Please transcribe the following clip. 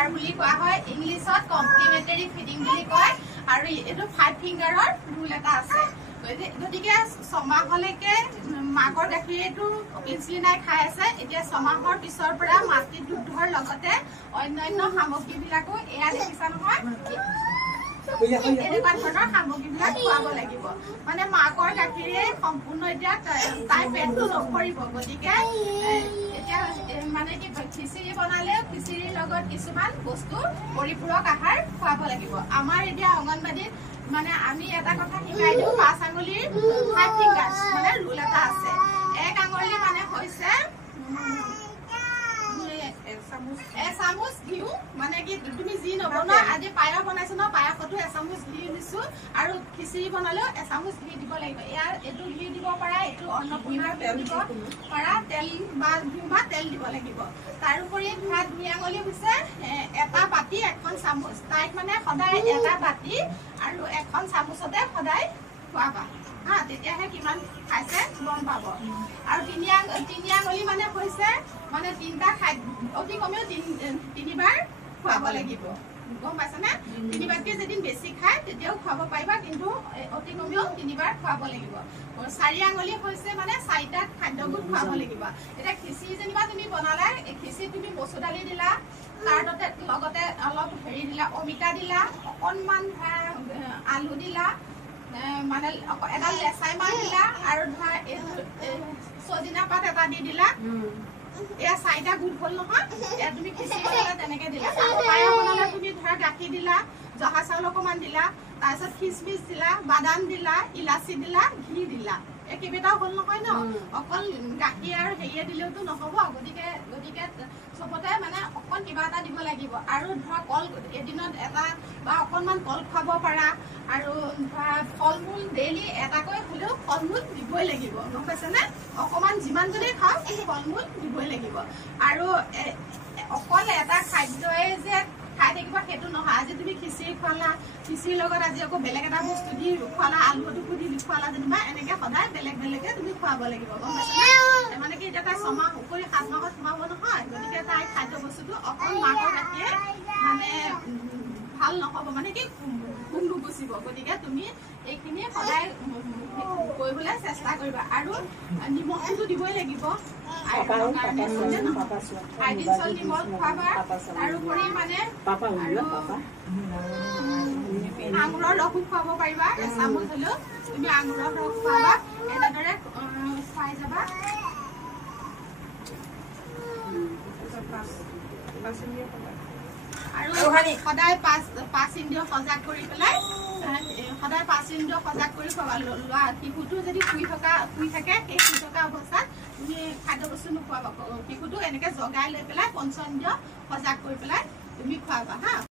আহাৰ বুলি কোৱা হয় ইংলিছত কমপ্লিমেন্টাৰী ফিডিং বুলি কয় আৰু এটো 5 ফিংগাৰৰ ৰুল এটা আছে গতিকে 6 মাহলৈকে মাকৰ গাখীৰটো ইনসুলিনাই খাই আছে এতিয়া 6 মাহৰ পিছৰ পৰা মাতৃ দুগ্ধৰ লগতে অন্যান্য সামগ্ৰীবিলাকো এয়া দেখিছা নহয় এনেকুৱা ধৰণৰ সামগ্ৰীবিলাক খোৱাব লাগিব মানে মাকৰ গাখীৰে সম্পূৰ্ণ এতিয়া তাই পেটটো নভৰিব গতিকে এতিয়া মানে কি খিচিৰি বনালে খিচিৰিৰ লগত কিছুমান বস্তু পৰিপূৰক আহাৰ খোৱাব লাগিব আমাৰ এতিয়া অংগনবাড়ীত মানে আমি এটা কথা শিকাই দিওঁ 5 আঙুলিৰ 5 ফিংগাৰ্স মানে ৰুল এটা আছে এক আঙুলি মানে হৈছে এচামুচ ঘিউ মানে কি তুমি যি নবনোৱা আজি পায়স বনাইছো ন পায়সতো এচামুচ ঘি দিছো আৰু খিচিৰি বনালেও এচামুচ ঘি দিব লাগিব ইয়াৰ এটো ঘি দিব পাৰা এটো অন্নপূৰ্ণা তেল দিব পাৰা তেল বা ঘি বা তেল দিব লাগিব তাৰ উপৰি ধৰা 2 আঙুলি হৈছে এটা বাটি এখন চামুচ তাইক মানে সদায় এটা বাটি আৰু এখন চামুচতে সদায় খোৱাবা হা তেতিয়াহে কিমান খাইছে গম পাব আৰু 3 আঙুলি মানে হৈছে মানে তিনটা খাই অতি কমেও 3বাৰ খোৱাব লাগিব গম পাইছা না 3বাৰকে যেদিন বেছি খায় তেতিয়াও খোৱাব পাৰিবা কিন্তু অতি কমেও 3বাৰ খোৱাব লাগিব 4 আঙুলি হৈছে মানে 4টা খাদ্যগুণ খোৱাব লাগিব এটা খিচিৰি যেনিবা তুমি বনালা এই খিচিৰি তুমি মচুৰ দালি দিলা তাৰ লগতে অলপ হেৰি দিলা অমিতা দিলা অকনমান আলু দিলা মানে এডাল লেচাই মাছ দিলা আৰু ধৰা সজিনা পাত এটা দি দিলা এয়া 4টা গুড হল নহয় এয়া তুমি খিচিৰি বনালা তেনেকে দিলা পায়স বনালা তুমি ধৰা গাখীৰ দিলা জহা চাউল অকমান দিলা তাৰপিছত খিচমিচ দিলা বাদাম দিলা ইলাচি দিলা ঘি দিলা একেবেটাও হল নহয় ন অকল গাখীৰ আৰু হেৰিয়ে দিলেওতো নহব গতিকে সবতে মানে অকন কিবা এটা দিব লাগিব আৰু ধৰা কল এদিনত এটা বা অকনমান কল খাব পাৰা আৰু ধৰা ফলমূল ডেইলি এটাকৈ হলেও ফলমূল দিবই লাগিব গম পাইছে নে অকমান যিমান যদি খাও কিন্তু ফলমূল দিবই লাগিব আৰু অকল এটা খাদ্যই যে খাই থাকিব সেইটো নহয় আজি তুমি খিচিৰি খোৱালা খিচিৰিৰ লগত আজি আকৌ বেলেগ এটা বস্তু দি খোৱালা আলু টুকু দি খোৱালা যেনিবা এনেকে সদায় বেলেগে তুমি খোৱাব লাগিব গম পাইছা মানে কি এতিয়া তাই 6 মাহ উপৰি 7 মাহত সোমাব নহয় গতিকে তাই খাদ্য বস্তুটো অকল মাকৰ গাখীৰে মানে ভাল নহব মানে কি গুণ নুগুচিব গতিকে তুমি এইখিনি সদায় কৰিবলৈ চেষ্টা কৰিবা আৰু নিমখটো দিবই লাগিব আইডিনচল নিমখ খোৱাবা তাৰোপৰি মানে আঙুৰৰ ৰসো খুৱাব পাৰিবা এচামুচ হলেও তুমি আঙুৰৰ ৰস খুৱাবা এনেদৰে খুৱাই যাবা আৰু সদায় 5 ইন্দ্ৰিয় সজাগ কৰি পেলাই সদায় 5 ইন্দ্ৰিয় সজাগ কৰি খোৱাবা লোৱা শিশুটো যদি শুই থাকে সেই শুই থকা অৱস্থাত তুমি খাদ্য বস্তু নোখোৱাবা শিশুটো এনেকে জগাই লৈ পেলাই 5 ইন্দ্ৰিয় সজাগ কৰি পেলাই তুমি খোৱাবা হা